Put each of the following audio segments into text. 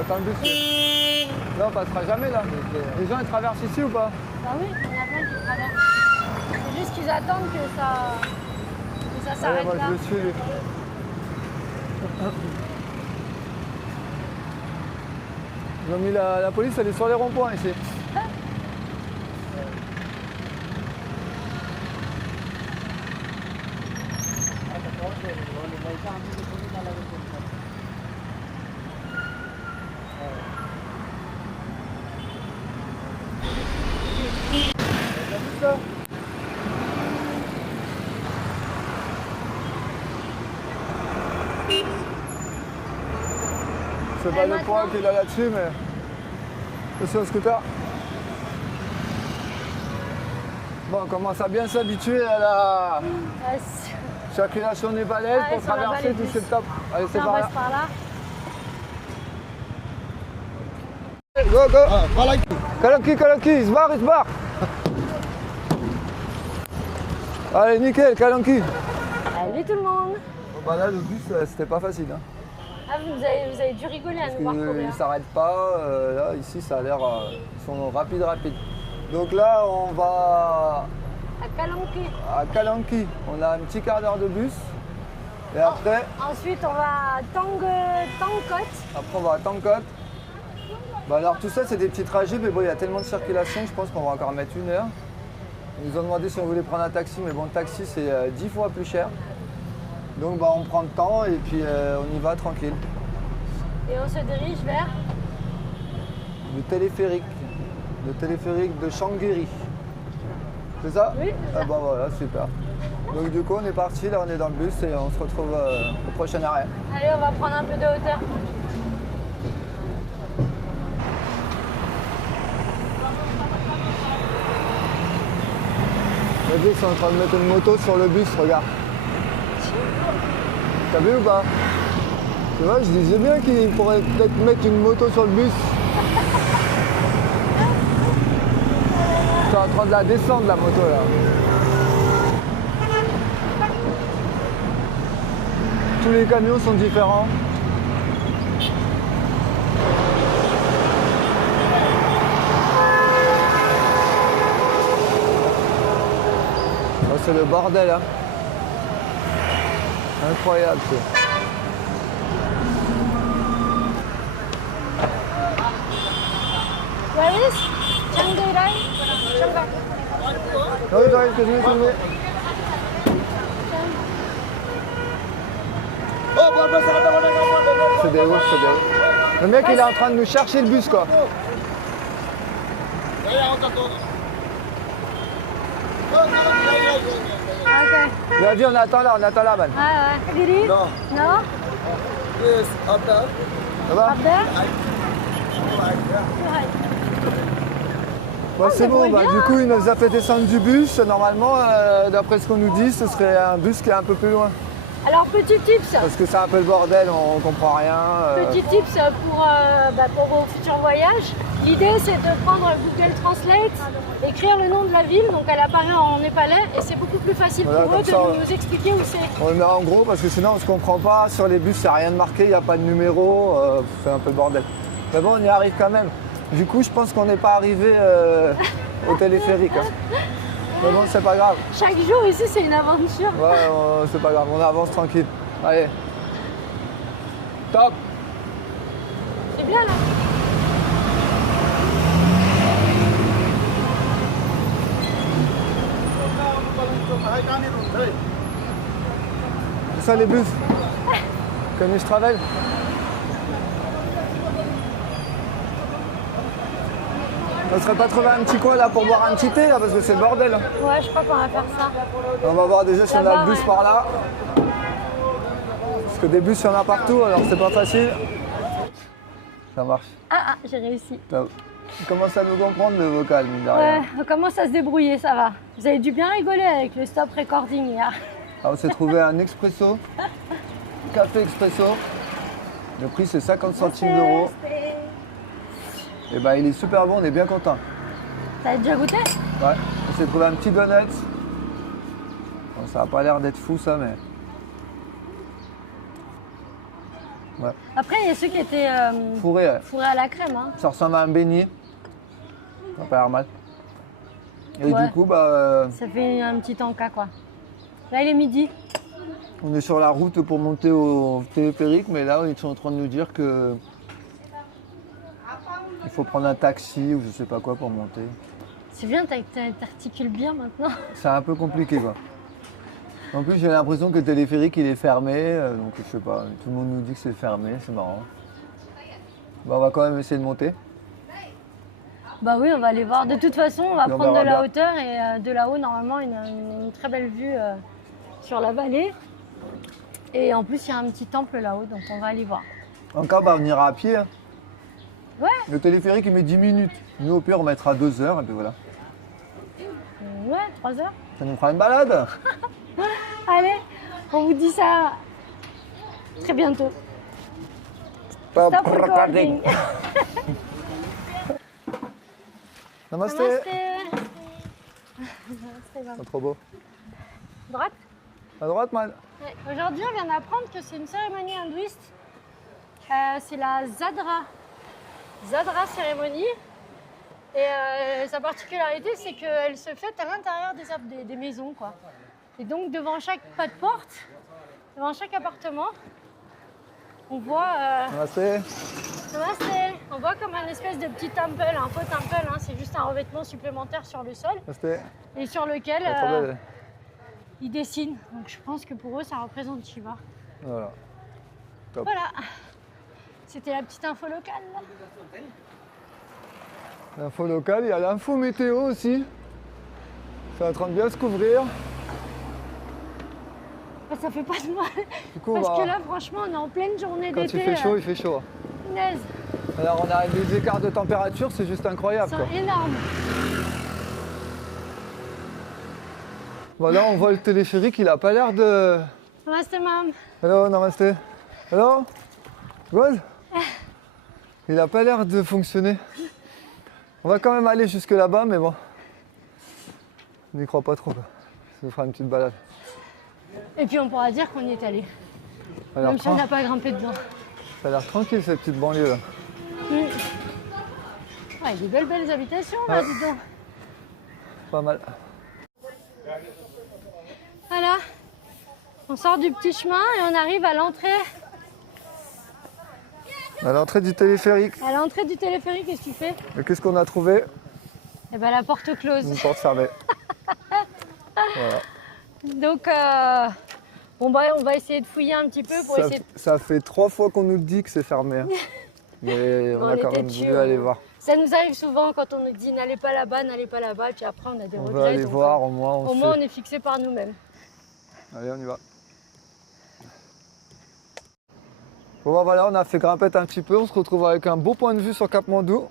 Attends le bus. Là on passera jamais là. Les gens ils traversent ici ou pas? Bah oui, il y en a plein qui traversent. C'est juste qu'ils attendent que ça s'arrête moi là. je le suis lui. Ils ont mis la police, elle est sur les ronds-points ici. C'est pas le point qu'il a là-dessus, mais c'est sur le scooter. Bon, on commence à bien s'habituer à la circulation népalaise pour traverser tout ce top. Allez, c'est on par là. passe par là. Go, go! Kalanki, il se barre! Allez, nickel, Kalanki! Salut tout le monde! Bon, bah là, le bus, c'était pas facile. Hein. Ah, vous avez dû rigoler à nous voir courir. Ils s'arrêtent pas, là, ici, ça a l'air. Ils sont rapides. Donc là, on va À Kalanki. On a un petit quart d'heure de bus. Et après, ensuite, on va à Tangkot. on va à Tangkot. Bah alors tout ça, c'est des petits trajets, mais bon, il y a tellement de circulation, je pense qu'on va encore mettre 1 heure. Ils nous ont demandé si on voulait prendre un taxi, mais bon, le taxi, c'est 10 fois plus cher. Donc bah, on prend le temps et puis on y va tranquille. Et on se dirige vers Le téléphérique de Changueri. C'est ça? Oui, c'est ça. Ah bah voilà, super. Donc du coup, on est parti, là on est dans le bus et on se retrouve au prochain arrêt. Allez, on va prendre un peu de hauteur. Vas-y, ils sont en train de mettre une moto sur le bus, regarde. T'as vu ou pas? Tu vois, je disais bien qu'ils pourraient peut-être mettre une moto sur le bus. Ils sont en train de la descendre, la moto, là. Tous les camions sont différents. Oh, c'est le bordel, hein. Incroyable, c'est. Where is Changai? Oui, j'arrive, que je vais filmer. C'est des ouf, c'est des ouf. Le mec, il est en train de nous chercher le bus, quoi. Ok. Il a dit, on attend là, man. Ah ouais. Giri? No. No? Yes, up there. Ça va? Up there? Ouais, c'est c'est bon, bon, bah, bien. du coup, il nous a fait descendre du bus. Normalement, d'après ce qu'on nous dit, ce serait un bus qui est un peu plus loin. Alors, petit tips. Parce que c'est un peu le bordel, on comprend rien. Petit tips pour vos futurs voyages. L'idée, c'est de prendre Google Translate, écrire le nom de la ville, donc elle apparaît en népalais, et c'est beaucoup plus facile Voilà, pour eux comme de ça, nous expliquer où c'est. On le met en gros parce que sinon on se comprend pas. Sur les bus, il n'y a rien de marqué, il n'y a pas de numéro. C'est un peu le bordel. Mais bon, on y arrive quand même. Du coup, je pense qu'on n'est pas arrivé au téléphérique. Hein. Mais bon, c'est pas grave. Chaque jour ici, c'est une aventure. Ouais, c'est pas grave, on avance tranquille. Allez. Top. C'est bien là. C'est ça les bus. Comme je travaille. On serait pas trouvé un petit coin là pour boire un petit thé là parce que c'est le bordel. Hein. Ouais, je crois qu'on va faire ça. On va voir déjà si on a Là-bas, le bus ouais. par là. Parce que des bus il y en a partout alors c'est pas facile. Ça marche. Ah, j'ai réussi. Top. On commence à nous comprendre le vocal, mine de rien. Ouais, on commence à se débrouiller, ça va. Vous avez dû bien rigoler avec le stop recording hier. Alors, on s'est trouvé un expresso, café expresso. Le prix c'est 50 centimes d'euros. Et bah il est super bon, on est bien content. T'as déjà goûté? Ouais, on s'est trouvé un petit donut. Bon, ça a pas l'air d'être fou ça, mais. Ouais. Après, il y a ceux qui étaient Fourré, ouais. fourrés à la crème. Hein. Ça ressemble à un beignet. Ça n'a pas l'air mal. Et Ouais. du coup, bah, Ça fait un petit encas, quoi. Là, il est midi. on est sur la route pour monter au téléphérique, mais là, ils sont en train de nous dire que il faut prendre un taxi ou je sais pas quoi pour monter. C'est bien, t'articules bien maintenant. C'est un peu compliqué, quoi. En plus, j'ai l'impression que le téléphérique, il est fermé, donc je sais pas. Tout le monde nous dit que c'est fermé, c'est marrant. Bah, on va quand même essayer de monter. Bah oui, on va aller voir. De toute façon, on va Et on prendre de verra la bien. hauteur et de là-haut, normalement, une très belle vue sur la vallée. Et en plus, il y a un petit temple là-haut, donc on va aller voir. Encore, bah, on ira à pied. Hein. Ouais. Le téléphérique, il met 10 minutes. Nous, au pire, on mettra 2 heures, et puis voilà. Ouais, 3 heures. Ça nous fera une balade. Allez, on vous dit ça très bientôt. Stop Stop recording. Namasté. Namasté. Namasté, maman. C'est trop beau. Droite. À droite, man. Ouais. Aujourd'hui, on vient d'apprendre que c'est une cérémonie hindouiste. C'est la Zadra cérémonie. Et sa particularité, c'est qu'elle se fait à l'intérieur des maisons, quoi. Et donc, devant chaque pas de porte, devant chaque appartement, on voit, Namasté. on voit comme un espèce de petit temple, un faux temple. Hein, c'est juste un revêtement supplémentaire sur le sol Namasté. et sur lequel C'est trop belle. ils dessinent. Donc, je pense que pour eux, ça représente Shiva. Voilà. Top. Voilà. C'était la petite info locale. Là. L'info locale, il y a l'info météo aussi. C'est en train de bien se couvrir. Bah, ça fait pas de mal. Du coup, Parce bah, que là, franchement, on est en pleine journée quand d'été. il fait chaud, il fait chaud. Punaise, Alors, on a des écarts de température, c'est juste incroyable. c'est Quoi. énorme. Voilà, on voit le téléphérique, il a pas l'air de... Namaste, mam. Hello, namasté. Hello? Good? Il a pas l'air de fonctionner. On va quand même aller jusque là-bas, mais bon. On n'y croit pas trop. Quoi. Ça nous fera une petite balade. Et puis on pourra dire qu'on y est allé. Ça a l'air Même si on n'a pas grimpé dedans. ça a l'air tranquille cette petite banlieue là. Ouais, des belles habitations là, Ouais. dis donc. Pas mal. Voilà. On sort du petit chemin et on arrive à l'entrée. À l'entrée du téléphérique. À l'entrée du téléphérique, qu'est-ce que tu fais? Et qu'est-ce qu'on a trouvé? Eh ben la porte close. Une porte fermée. Voilà. Donc bon bah on va essayer de fouiller un petit peu pour essayer de... Ça fait 3 fois qu'on nous le dit que c'est fermé. Hein. Mais on On a quand était même voulu dessus, aller on- voir. Ça nous arrive souvent quand on nous dit n'allez pas là-bas, et puis après on a des On regrets. va aller donc, voir, au moins on au sait. moins on est fixé par nous-mêmes. Allez, on y va. Bon bah voilà, on a fait grimpette un petit peu, on se retrouve avec un beau point de vue sur Katmandou.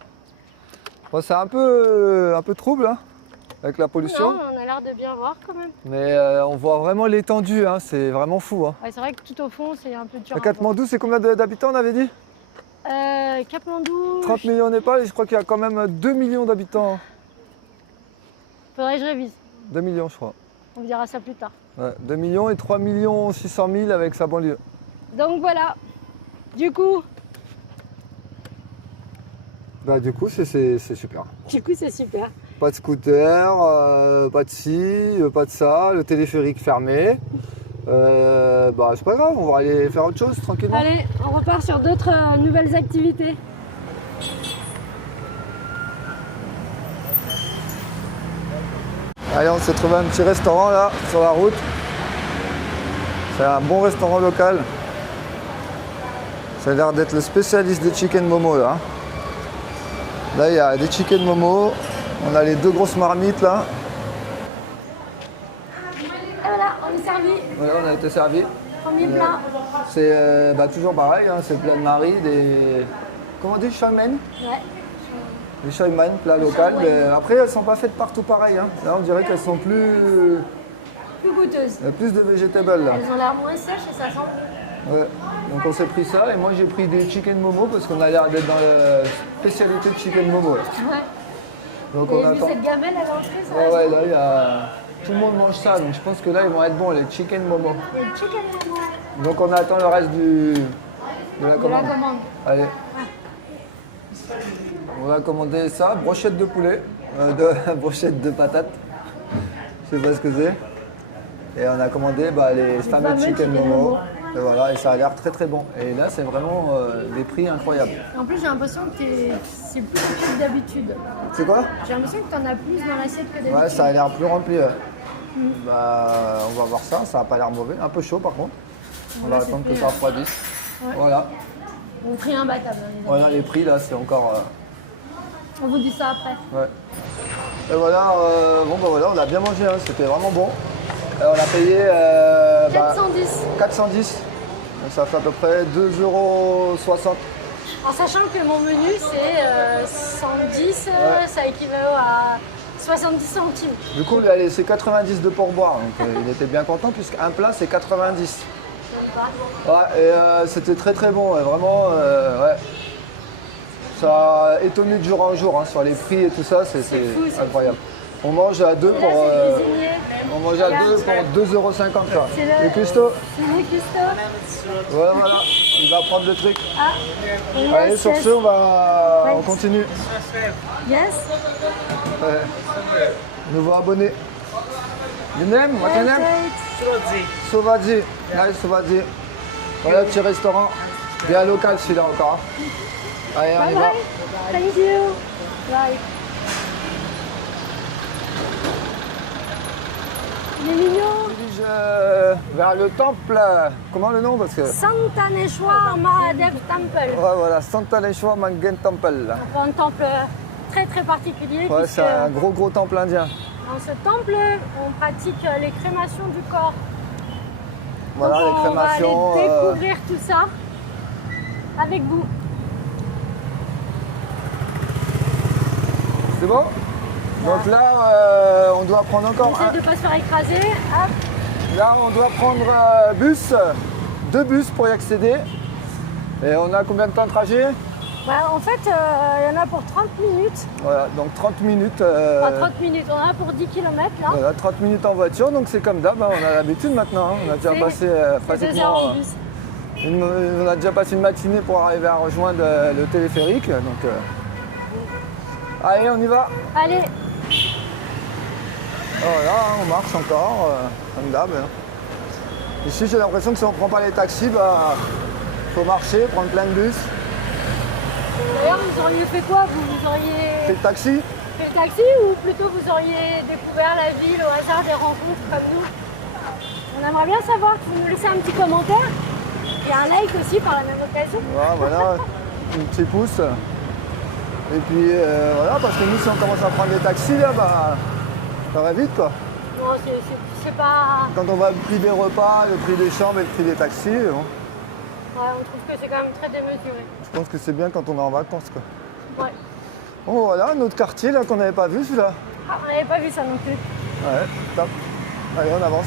Bon, c'est un peu trouble hein, avec la pollution, Non, on a l'air de bien voir quand même. mais on voit vraiment l'étendue, hein, c'est vraiment fou. Hein. Ouais, c'est vrai que tout au fond c'est un peu dur. À à voir. Katmandou, c'est combien d'habitants on avait dit? Katmandou, 30 millions au Népal et je crois qu'il y a quand même 2 millions d'habitants. faudrait que je révise. 2 millions je crois. On verra ça plus tard. Ouais, 2 millions et 3 millions 600 000 avec sa banlieue. Donc voilà. Du coup Bah du coup c'est super. c'est super. Pas de scooter, pas de ci, pas de ça, le téléphérique fermé. Bah c'est pas grave, on va aller faire autre chose tranquillement. Allez, on repart sur d'autres nouvelles activités. Allez, on s'est trouvé un petit restaurant là, sur la route. C'est un bon restaurant local. Ça a l'air d'être le spécialiste des chicken momo là. Là, il y a des chicken momo. On a les 2 grosses marmites là. Et voilà, on est servi. Voilà, on a été servi. Premier plat. C'est toujours pareil, hein, c'est plein de maris, des... Comment on dit, choymen? Ouais. Les choymen, plat local. Mais après, elles sont pas faites partout pareil. Hein. Là, on dirait qu'elles sont plus... Plus goûteuse. Il y a plus de vegetables là. Elles ont l'air moins sèches et ça sent. Ouais. Donc on s'est pris ça et moi j'ai pris des chicken momo parce qu'on a l'air d'être dans la spécialité de chicken momo. Là. Ouais. Donc Vous on avez vu attend. cette gamelle à l'entrée, ça? Ouais, ouais, là il y a... Tout le monde mange ça, donc je pense que là ils vont être bons les chicken momo. Il y a le chicken momo. Donc on attend le reste de De la de la commande. commande. Allez. On va commander ça, brochette de poulet, brochette de patates. Je sais pas ce que c'est. Et on a commandé les fameux fameux chicken chicken momo. momo. Et voilà, et ça a l'air très très bon. Et là, c'est vraiment des prix incroyables. En plus, j'ai l'impression que c'est plus que d'habitude. C'est quoi? J'ai l'impression que tu en as plus dans l'assiette que d'habitude. Ouais, ça a l'air plus rempli. Ouais. On va voir ça, ça n'a pas l'air mauvais. Un peu chaud par contre. On va Voilà, attendre c'est que fait, ça refroidisse. Ouais. Voilà. Au prix imbattable. Les amis. Voilà, les prix là, c'est encore. On vous dit ça après. Ouais. Et voilà, voilà, on a bien mangé, hein, c'était vraiment bon. On a payé 410. 410. Donc ça fait à peu près 2,60 €. En sachant que mon menu c'est 110, ça équivaut à 70 centimes. Du coup, c'est 90 de pourboire, donc il était bien content puisqu'un plat c'est 90. Ouais, et c'était très très bon, vraiment, ouais. Ça a étonné de jour en jour hein, sur les prix et tout ça, c'est fou, c'est incroyable. On mange à deux Là, pour, c'est le cuisinier. on mange à deux pour 2,50 €. C'est le- Le cuistot, C'est le cuistot. voilà, il va prendre le truc. Ah, yes, Allez, sur yes. ce, on Ouais. continue. Yes. Ouais. Nouveau abonné. You name? What's your name? Wait. Sauvadji. Nice Sauvadji. Voilà, petit restaurant. Bien local celui-là encore. Allez, on Bye y va. bye. Thank you. Bye. Il est mignon. On se dirige vers le temple. Comment le nom? Parce que. Santaneshwar Mahadev Temple. Ouais, voilà, Santaneshwar Mangen Temple. Un temple très très particulier. Ouais, puisque c'est un gros temple indien. dans ce temple, on pratique les crémations du corps. Voilà, Donc, les crémations. On va aller découvrir tout ça avec vous. C'est bon? Donc là, on doit prendre On encore essaie un. de ne pas se faire écraser. Hop. Là, on doit prendre deux bus pour y accéder. Et on a combien de temps de trajet? En fait, il y en a pour 30 minutes. Voilà, donc 30 minutes. Enfin, 30 minutes, on en a pour 10 km là. Voilà, 30 minutes en voiture, donc c'est comme d'hab, hein, on a l'habitude maintenant. Hein. On a déjà C'est- passé C'est 2 heures pratiquement. en bus. On a déjà passé une matinée pour arriver à rejoindre le téléphérique. Donc, allez, on y va. Allez, Voilà, on marche encore, comme d'hab. Hein. Ici, j'ai l'impression que si on ne prend pas les taxis, faut marcher, prendre plein de bus. d'ailleurs, vous auriez fait quoi vous auriez C'est le taxi? fait le taxi ou plutôt vous auriez découvert la ville au hasard des rencontres comme nous? On aimerait bien savoir, vous nous laissez un petit commentaire et un like aussi par la même occasion. Voilà, un petit pouce. Et puis voilà, parce que nous, si on commence à prendre des taxis, là, ça va vite quoi. Non, c'est pas... Quand on voit le prix des repas, le prix des chambres et le prix des taxis, bon, Ouais, on trouve que c'est quand même très démesuré. je pense que c'est bien quand on est en vacances quoi. Ouais. Bon voilà, notre quartier là qu'on n'avait pas vu celui-là. Ah, on n'avait pas vu ça non plus. Ouais, top. Allez, on avance.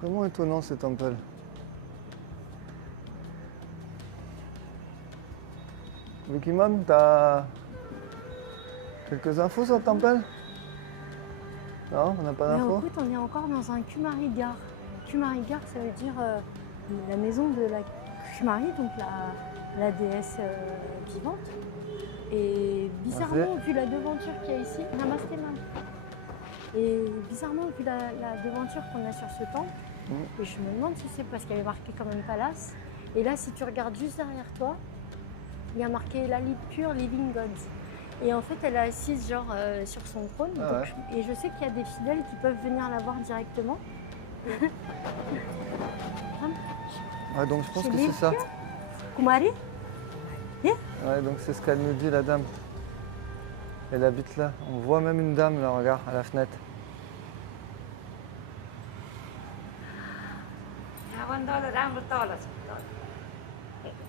Vraiment étonnant ce temple. Wikimam, t'as quelques infos sur le temple? Non, on n'a pas Mais d'infos? écoute, on est encore dans un Kumarigar. Kumarigar, ça veut dire la maison de la Kumari, donc la déesse vivante. Et bizarrement, vu la devanture qu'il y a ici, Namasté Mam. Et bizarrement, vu la devanture qu'on a sur ce temple, et je me demande si c'est parce qu'il y avait marqué comme un palace. Et là, si tu regardes juste derrière toi, il y a marqué la Light Pure Living Gods. Et en fait, elle est assise genre sur son trône. Ah Donc, et je sais qu'il y a des fidèles qui peuvent venir la voir directement. Ouais, donc je pense que Chez c'est ça. Kumari? Ouais, donc c'est ce qu'elle nous dit, la dame. Elle habite là. On voit même une dame, là, regarde, à la fenêtre.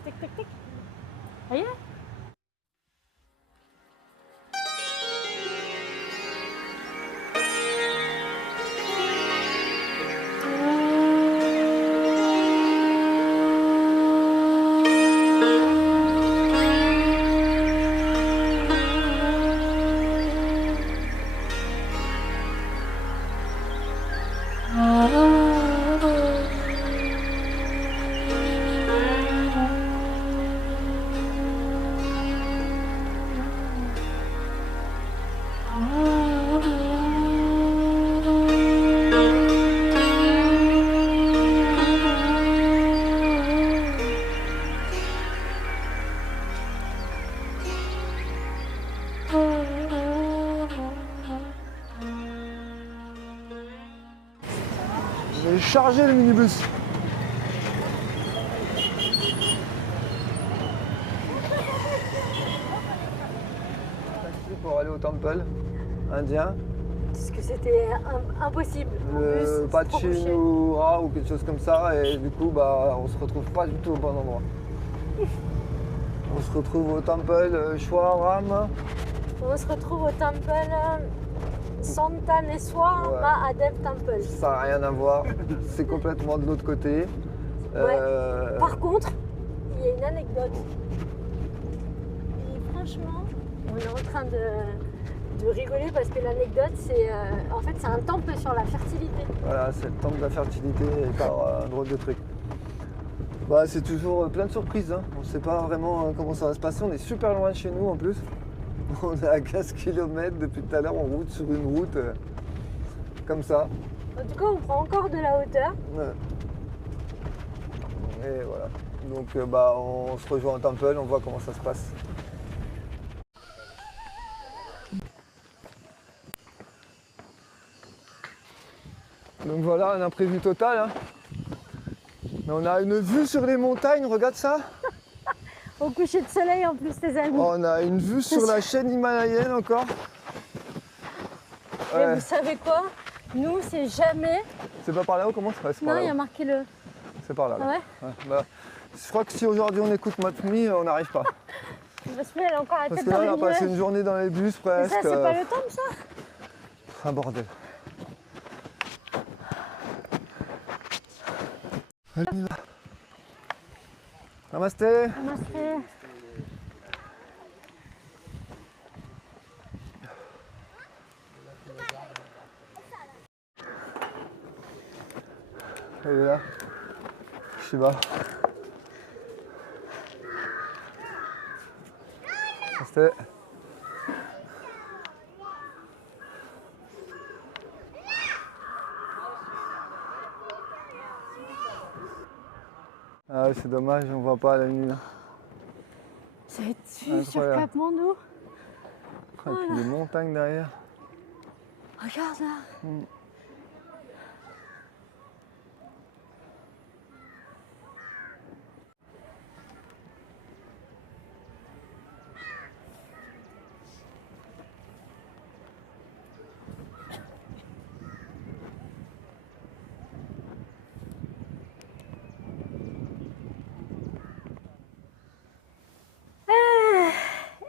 Tic, tic, tic. Aïe. J'ai chargé le minibus. Taxi pour aller au temple indien. Parce que c'était impossible. En plus, Le c'est trop couché. Pachinura ou quelque chose comme ça, et du coup bah on se retrouve pas du tout au bon endroit. On se retrouve au temple Shwaram. On se retrouve au temple Santaneswar Ouais. Mahadev Temple. Ça n'a rien à voir, c'est complètement de l'autre côté. Par contre, il y a une anecdote. Et franchement, on est en train de rigoler parce que l'anecdote, c'est en fait c'est un temple sur la fertilité. Voilà, c'est le temple de la fertilité et par un drôle de truc. Bah, c'est toujours plein de surprises, hein. On ne sait pas vraiment comment ça va se passer. On est super loin de chez nous en plus. On est à 15 km depuis tout à l'heure, on route sur une route comme ça. En tout cas, on prend encore de la hauteur. Ouais. Et voilà. Donc bah, on se rejoint au temple, on voit comment ça se passe. Donc voilà, un imprévu total, hein. Mais on a une vue sur les montagnes, regarde ça. Au coucher de soleil en plus, tes amis. On a une vue sur la chaîne himalayenne encore. Mais Ouais. vous savez quoi? Nous, c'est jamais. C'est pas par là-haut, comment ça? Ouais, c'est par Non, il y a là-haut. marqué le. C'est par là. Ah ouais? Ouais, bah, je crois que si aujourd'hui on écoute Matmi, on n'arrive pas. Parce que elle a encore la Parce tête que dans là, on les a passé nuages. une journée dans les bus Mais presque. ça, c'est pas le temple, ça? Un bordel. Allez, on y va. Namasté. Namasté. Elle est là. Shiva. Namasté. Ah ouais, c'est dommage, on voit pas la nuit là. C'est dessus sur Incroyable. Katmandou. Ah, et puis les montagnes derrière. Regarde là.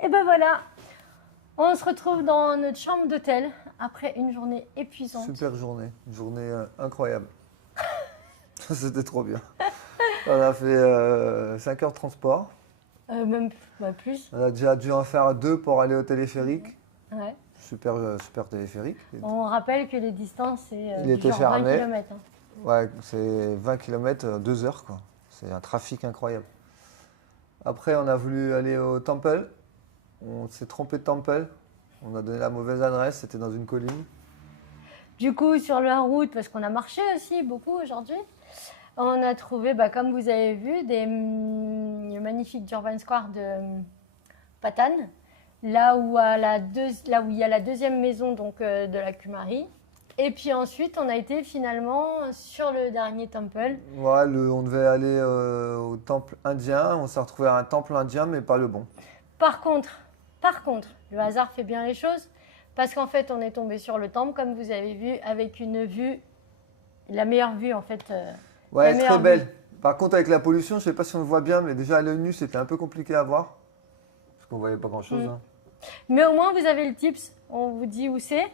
Et ben voilà, on se retrouve dans notre chambre d'hôtel après une journée épuisante. Super journée, une journée incroyable. C'était trop bien. On a fait 5 heures de transport. Même plus. On a déjà dû en faire 2 pour aller au téléphérique. Ouais. Super, super téléphérique. On rappelle que les distances, c'est Il était genre 20 fermé. km. Ouais, c'est 20 km, 2 heures quoi. C'est un trafic incroyable. Après, on a voulu aller au temple. On s'est trompé de temple. On a donné la mauvaise adresse, c'était dans une colline. Du coup, sur la route, parce qu'on a marché aussi beaucoup aujourd'hui, on a trouvé, comme vous avez vu, des magnifiques Urban Square de Patan. là où, là où il y a la deuxième maison donc, de la Kumari. Et puis ensuite, on a été finalement sur le dernier temple. Ouais, on devait aller au temple indien. On s'est retrouvé à un temple indien, mais pas le bon. Par contre, le hasard fait bien les choses. Parce qu'en fait, on est tombé sur le temple, comme vous avez vu, avec une vue, la meilleure vue en fait. Ouais, la très meilleure belle. vue. Par contre, avec la pollution, je sais pas si on le voit bien, mais déjà à l'œil nu, c'était un peu compliqué à voir. Parce qu'on voyait pas grand-chose. Hein. Mais au moins, vous avez le tips. On vous dit où c'est.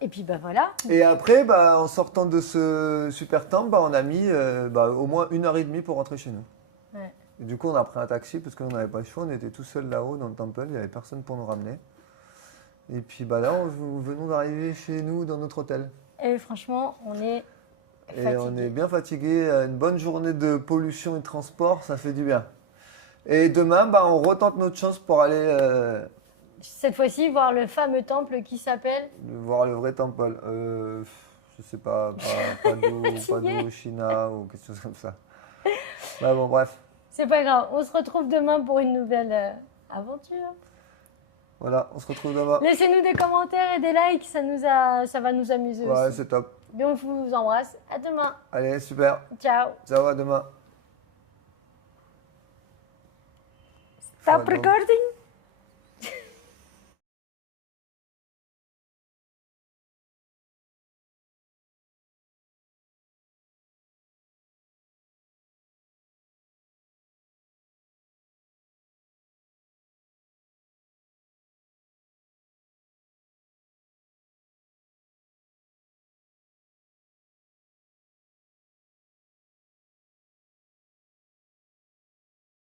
Et puis, bah voilà. Et après, bah, en sortant de ce super temple, bah, on a mis au moins 1h30 pour rentrer chez nous. Ouais. Et du coup, on a pris un taxi parce qu'on n'avait pas le choix. On était tout seul là-haut dans le temple. Il n'y avait personne pour nous ramener. Et puis bah, là, nous venons d'arriver chez nous dans notre hôtel. Et franchement, on est fatigué. Et on est bien fatigué. Une bonne journée de pollution et de transport, ça fait du bien. Et demain, bah, on retente notre chance pour aller Cette fois-ci, voir le fameux temple qui s'appelle. voir le vrai temple. Je sais pas, Pado, China ou quelque chose comme ça. Bah bon, bref. C'est pas grave. On se retrouve demain pour une nouvelle aventure. Voilà, on se retrouve demain. Laissez-nous des commentaires et des likes, ça va nous amuser Ouais, aussi. c'est top. Et on vous embrasse. À demain. Allez, super. Ciao. Ciao, à demain. Stop recording.